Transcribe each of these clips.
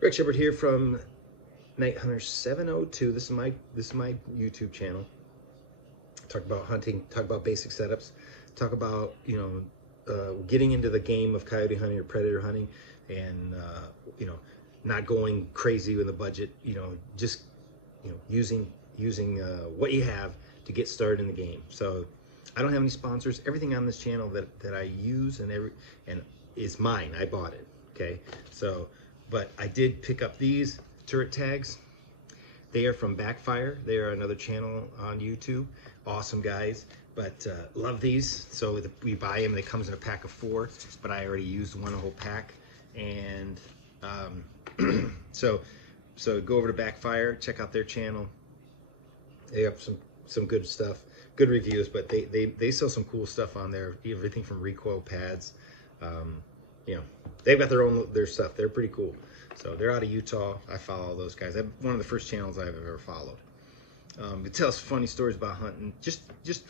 Rick Shepard here from Night Hunter 702. This is my YouTube channel. Talk about hunting, talk about basic setups, talk about getting into the game of coyote hunting or predator hunting, and not going crazy with the budget. Just using what you have to get started in the game. So I don't have any sponsors. Everything on this channel that I use and is mine. I bought it. Okay, so but I did pick up these turret tags. They are from Backfire. They are another channel on YouTube. Awesome guys, but love these. So we buy them. They comes in a pack of 4, but I already used one whole pack, and so go over to Backfire, check out their channel. They have some good stuff, good reviews, but they sell some cool stuff on there. Everything from recoil pads. They've got their stuff. They're pretty cool. So they're out of Utah. I follow all those guys. One of the first channels I've ever followed. It tells funny stories about hunting, just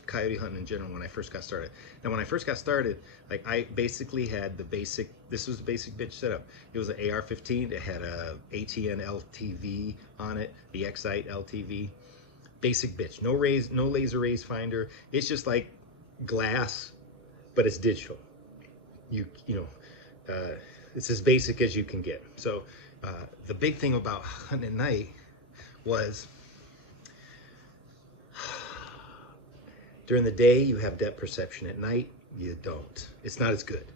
coyote hunting in general. When I first got started. Now, when I first got started, like I basically had this was the basic bitch setup. It was an AR-15. It had a ATN LTV on it, the Excite LTV. Basic bitch. No laser raise finder. It's just like glass, but it's digital. It's as basic as you can get. So the big thing about hunting at night was during the day you have depth perception. At night you don't. It's not as good.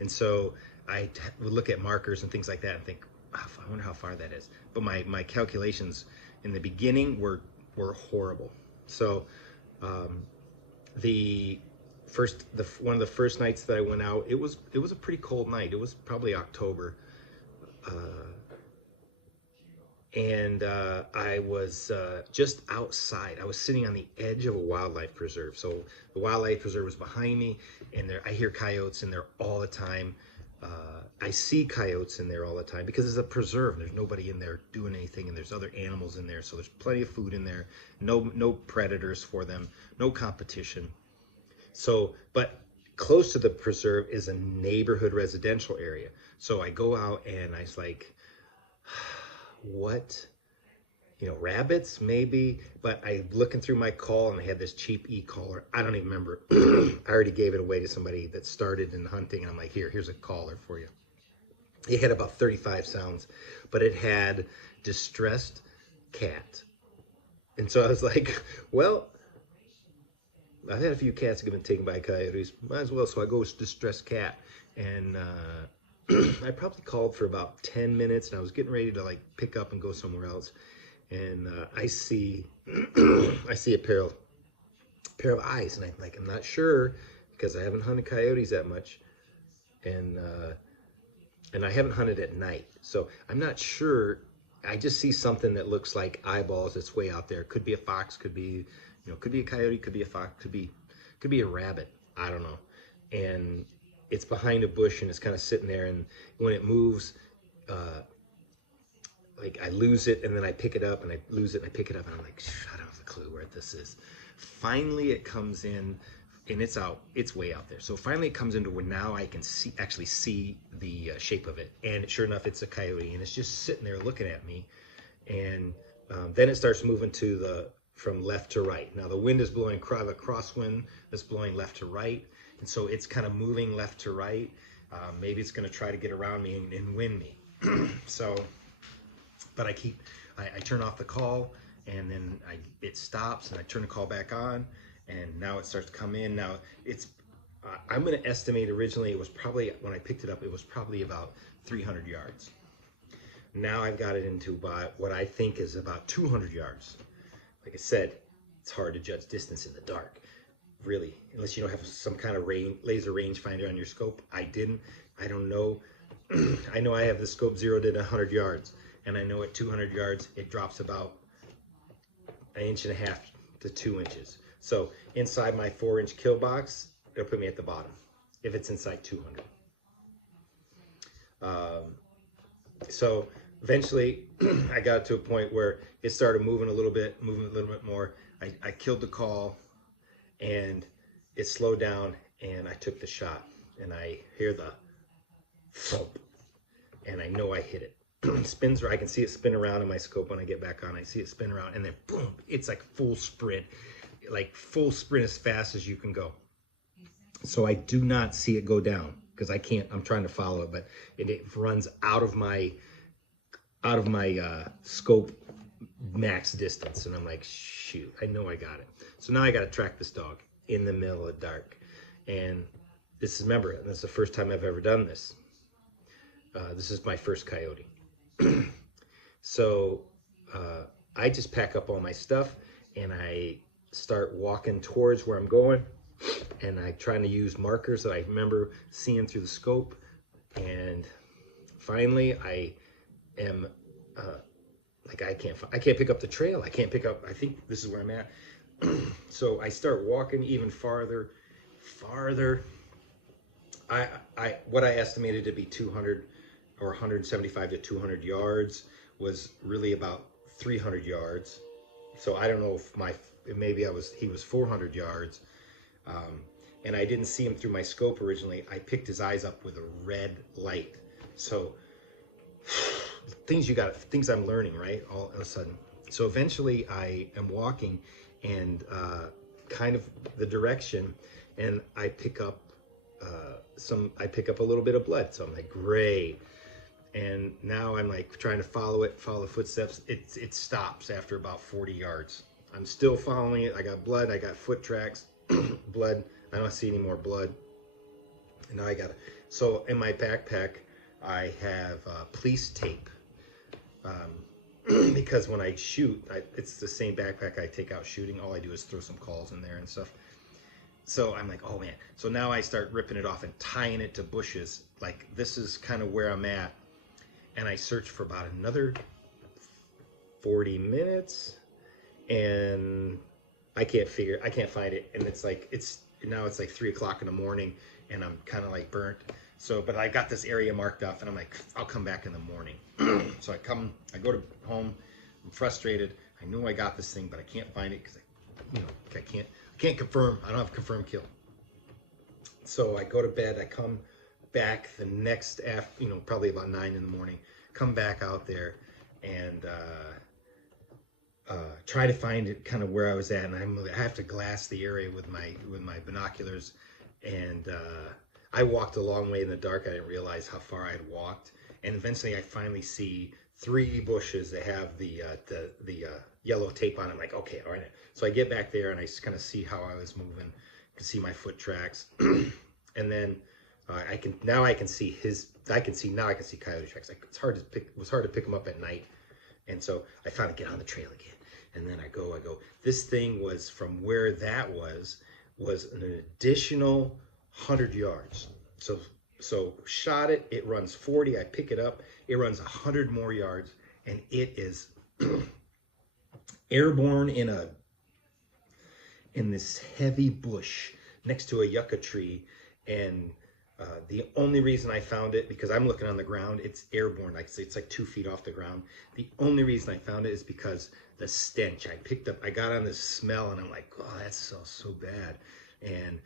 And so I would look at markers and things like that and think, I wonder how far that is. But my calculations in the beginning were horrible. So one of the first nights that I went out, it was a pretty cold night. It was probably October, and I was just outside. I was sitting on the edge of a wildlife preserve. So the wildlife preserve was behind me, and I hear coyotes in there all the time. I see coyotes in there all the time because it's a preserve. There's nobody in there doing anything, and there's other animals in there, so there's plenty of food in there. No predators for them. No competition. So, but close to the preserve is a neighborhood residential area. So I go out and I was like, what? Rabbits maybe, but I looking through my call and I had this cheap e-collar. I don't even remember. I already gave it away to somebody that started in hunting. And I'm like, here's a collar for you. It had about 35 sounds, but it had distressed cat. And so I was like, well, I've had a few cats that have been taken by coyotes. Might as well. So I go with distressed cat, and I probably called for about 10 minutes, and I was getting ready to like pick up and go somewhere else, and I see I see a pair of eyes, and I'm not sure because I haven't hunted coyotes that much, and I haven't hunted at night, so I'm not sure. I just see something that looks like eyeballs that's way out there. Could be a fox, could be could be a coyote, could be a fox, could be a rabbit. I don't know. And it's behind a bush and it's kind of sitting there. And when it moves, like I lose it and then I pick it up and I lose it and I pick it up and I'm like, I don't have a clue where this is. Finally, it comes in and it's out. It's way out there. So finally, it comes into where now I can actually see the shape of it. And sure enough, it's a coyote and it's just sitting there looking at me. And then it starts moving from left to right. Now the wind is blowing, a crosswind that's blowing left to right, and so it's kind of moving left to right. Maybe it's going to try to get around me and win me. So, but I turn off the call, and then it stops, and I turn the call back on, and now it starts to come in. Now I'm going to estimate originally it was probably, when I picked it up, it was probably about 300 yards. Now I've got it into about what I think is about 200 yards. Like I said, it's hard to judge distance in the dark, really, unless you don't have some kind of laser rangefinder on your scope. I didn't. I don't know. I know I have the scope zeroed at 100 yards, and I know at 200 yards it drops about 1.5 inches to 2 inches. So inside my 4-inch kill box, it'll put me at the bottom if it's inside 200. So eventually I got to a point where it started moving a little bit more. I killed the call and it slowed down and I took the shot and I hear the thump and I know I hit it. spins, I can see it spin around in my scope when I get back on. I see it spin around, and then boom, it's like full sprint as fast as you can go. So I do not see it go down because I can't. I'm trying to follow it, but it runs out of my scope max distance, and I'm like, shoot, I know I got it. So now I got to track this dog in the middle of the dark, and this is, remember, this is the first time I've ever done this. This is my first coyote. So I just pack up all my stuff and I start walking towards where I'm going, and I trying to use markers that I remember seeing through the scope. And finally I am like, I can't pick up the trail. I can't pick up, I think this is where I'm at. So I start walking even farther. What I estimated to be 200 or 175 to 200 yards was really about 300 yards. So I don't know if he was 400 yards. And I didn't see him through my scope originally. I picked his eyes up with a red light. So things I'm learning, right? All of a sudden. So eventually I am walking and kind of the direction, and I pick up a little bit of blood. So I'm like, great. And now I'm like trying to follow the footsteps. It stops after about 40 yards. I'm still following it. I got blood, I got foot tracks, blood. I don't see any more blood. And now so in my backpack, I have police tape. Because when I shoot, it's the same backpack I take out shooting. All I do is throw some calls in there and stuff. So I'm like, oh man. So now I start ripping it off and tying it to bushes. Like, this is kind of where I'm at. And I search for about another 40 minutes, and I can't find it. And it's like 3 o'clock in the morning, and I'm kind of like burnt. So, but I got this area marked off, and I'm like, I'll come back in the morning. So I go to home, I'm frustrated. I know I got this thing, but I can't find it because I can't confirm. I don't have a confirmed kill. So I go to bed, I come back the next probably about 9 in the morning, come back out there and try to find it kind of where I was at. And I have to glass the area with my binoculars. And I walked a long way in the dark. I didn't realize how far I had walked. And eventually I finally see 3 bushes that have the yellow tape on it. I'm like, okay, all right. So I get back there and I kind of see how I was moving. I can see my foot tracks. And then I can see coyote tracks. Like, it was hard to pick them up at night. And so I finally get on the trail again. And then I go, this thing was from where that was an additional 100 yards. So shot it, it runs 40, I pick it up, it runs 100 more yards, and it is airborne in this heavy bush next to a yucca tree. And the only reason I found it, because I'm looking on the ground, it's airborne, it's like 2 feet off the ground. The only reason I found it is because the stench. I got on this smell, and I'm like, oh, that smells so bad. And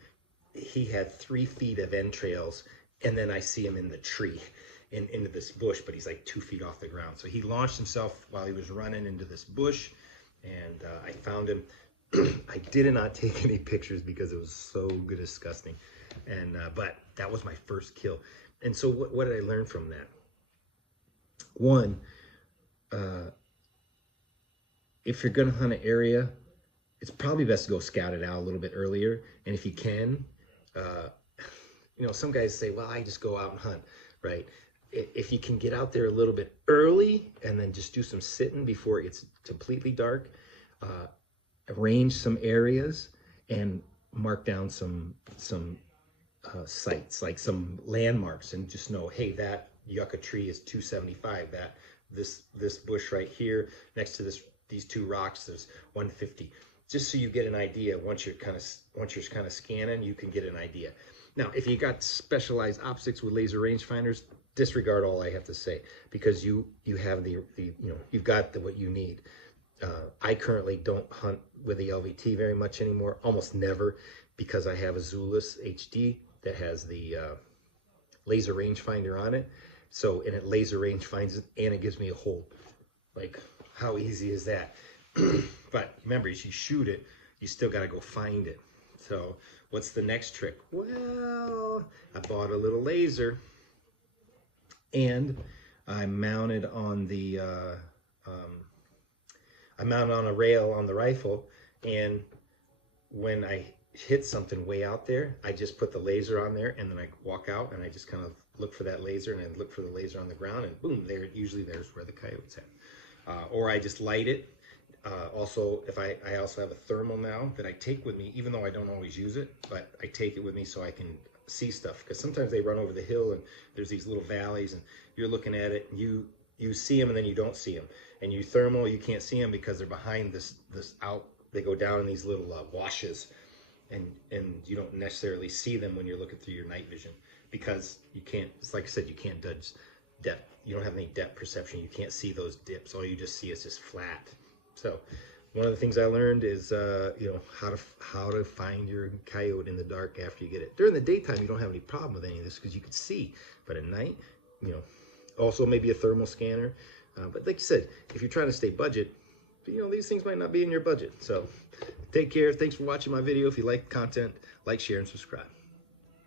he had 3 feet of entrails, and then I see him in the tree, into this bush, but he's like 2 feet off the ground. So he launched himself while he was running into this bush, and I found him. I did not take any pictures because it was so disgusting. And but that was my first kill. And so what did I learn from that? One, if you're gonna hunt an area, it's probably best to go scout it out a little bit earlier. And if you can, some guys say, well, I just go out and hunt, right? If you can get out there a little bit early and then just do some sitting before it gets completely dark, arrange some areas and mark down some sites, like some landmarks, and just know, hey, that yucca tree is 275. That this bush right here next to these 2 rocks, there's 150. Just so you get an idea. Once you're kind of scanning, you can get an idea. Now, if you got specialized optics with laser rangefinders, disregard all I have to say, because you have you've got what you need. I currently don't hunt with the LVT very much anymore, almost never, because I have a Zulus HD that has the laser rangefinder on it. So, and it laser range finds it, and it gives me a hole. Like, how easy is that? But remember, as you shoot it, you still got to go find it. So what's the next trick? Well, I bought a little laser, and I mounted on the I mounted on a rail on the rifle, and when I hit something way out there, I just put the laser on there, and then I walk out and I just kind of look for that laser, and I look for the laser on the ground, and boom, there, usually there's where the coyote's at. Or I just light it. Also, if I also have a thermal now that I take with me, even though I don't always use it, but I take it with me so I can see stuff, because sometimes they run over the hill and there's these little valleys, and you're looking at it and you see them and then you don't see them, and you thermal, you can't see them because they're behind this out, they go down in these little washes, and you don't necessarily see them when you're looking through your night vision, because you can't, it's like I said, you can't judge depth. You don't have any depth perception. You can't see those dips. All you just see is just flat. So one of the things I learned is you know, how to find your coyote in the dark after you get it. During the daytime, you don't have any problem with any of this because you can see, but at night, you know, also maybe a thermal scanner. But like you said, if you're trying to stay budget, you know, these things might not be in your budget. So take care. Thanks for watching my video. If you like the content, like, share, and subscribe.